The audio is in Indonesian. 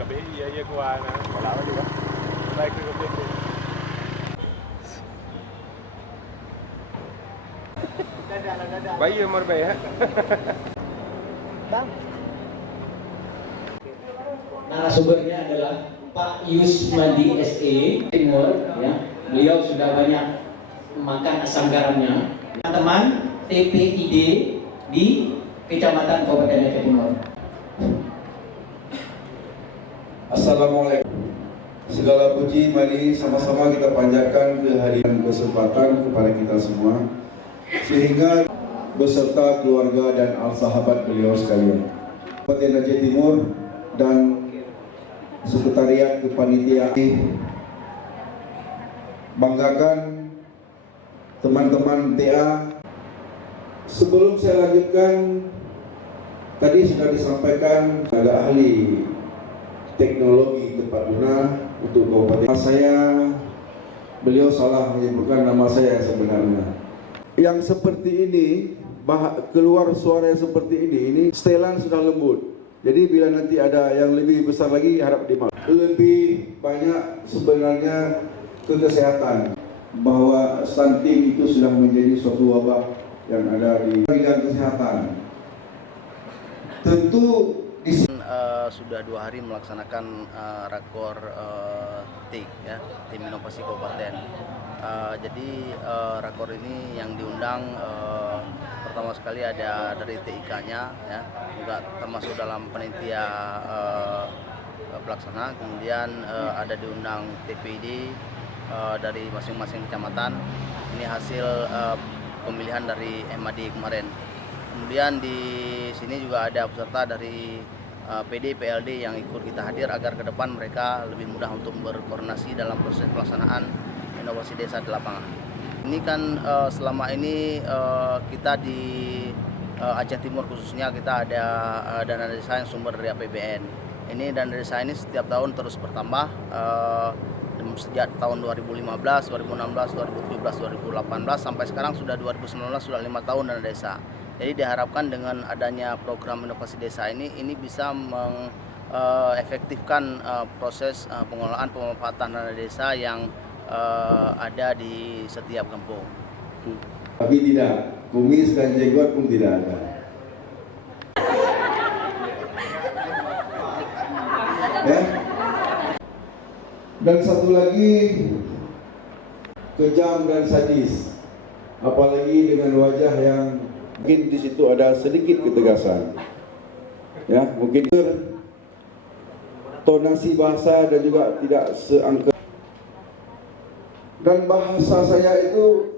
KBI iya gua na. Wala ko juga. Like ko dito. Bayi umur bayi ya. Bang. Narasumbernya adalah Pak Yusmadi SE Timur, ya. Beliau sudah banyak makan asam garamnya. Teman-teman TPID di Kecamatan Kabupaten Aceh Timur. Assalamualaikum. Segala puji mari sama-sama kita panjatkan kehadiran kesempatan kepada kita semua, sehingga beserta keluarga dan al-sahabat beliau sekalian, Kabupaten Aceh Timur dan Sekretariat Kepanitiaan banggakan teman-teman TA. Sebelum saya lanjutkan, tadi sudah disampaikan ada ahli teknologi tempat guna untuk kabupaten. Beliau salah menyebutkan nama saya sebenarnya. Yang seperti ini, keluar suara yang seperti ini setelan sudah lembut. Jadi bila nanti ada yang lebih besar lagi harap dimaklumi. Lebih banyak sebenarnya ke kesehatan, bahwa stunting itu sudah menjadi suatu wabah yang ada di bidang kesehatan. Tentu di sudah 2 hari melaksanakan rakor TIK, ya, Tim Inovasi Kabupaten. Jadi rakor ini yang diundang pertama sekali ada dari TIK-nya, ya, juga termasuk dalam panitia pelaksana. Kemudian ada diundang TPID dari masing-masing kecamatan. Ini hasil pemilihan dari MAD kemarin. Kemudian di sini juga ada peserta dari PD, PLD yang ikut kita hadir agar ke depan mereka lebih mudah untuk berkoordinasi dalam proses pelaksanaan inovasi desa di lapangan. Ini kan selama ini kita di Aceh Timur khususnya kita ada dana desa yang sumber dari APBN. Ini dana desa ini setiap tahun terus bertambah. Sejak tahun 2015, 2016, 2017, 2018 sampai sekarang sudah 2019, sudah 5 tahun dana desa. Jadi diharapkan dengan adanya program inovasi desa ini bisa mengefektifkan proses pengelolaan pemanfaatan dana desa yang ada di setiap kampung. Tapi tidak, kumis dan jenggot pun tidak ada. Ya. Dan satu lagi, kejam dan sadis, apalagi dengan wajah yang mungkin di situ ada sedikit ketegasan, ya, mungkin tonasi bahasa dan juga tidak seangkat, dan bahasa saya itu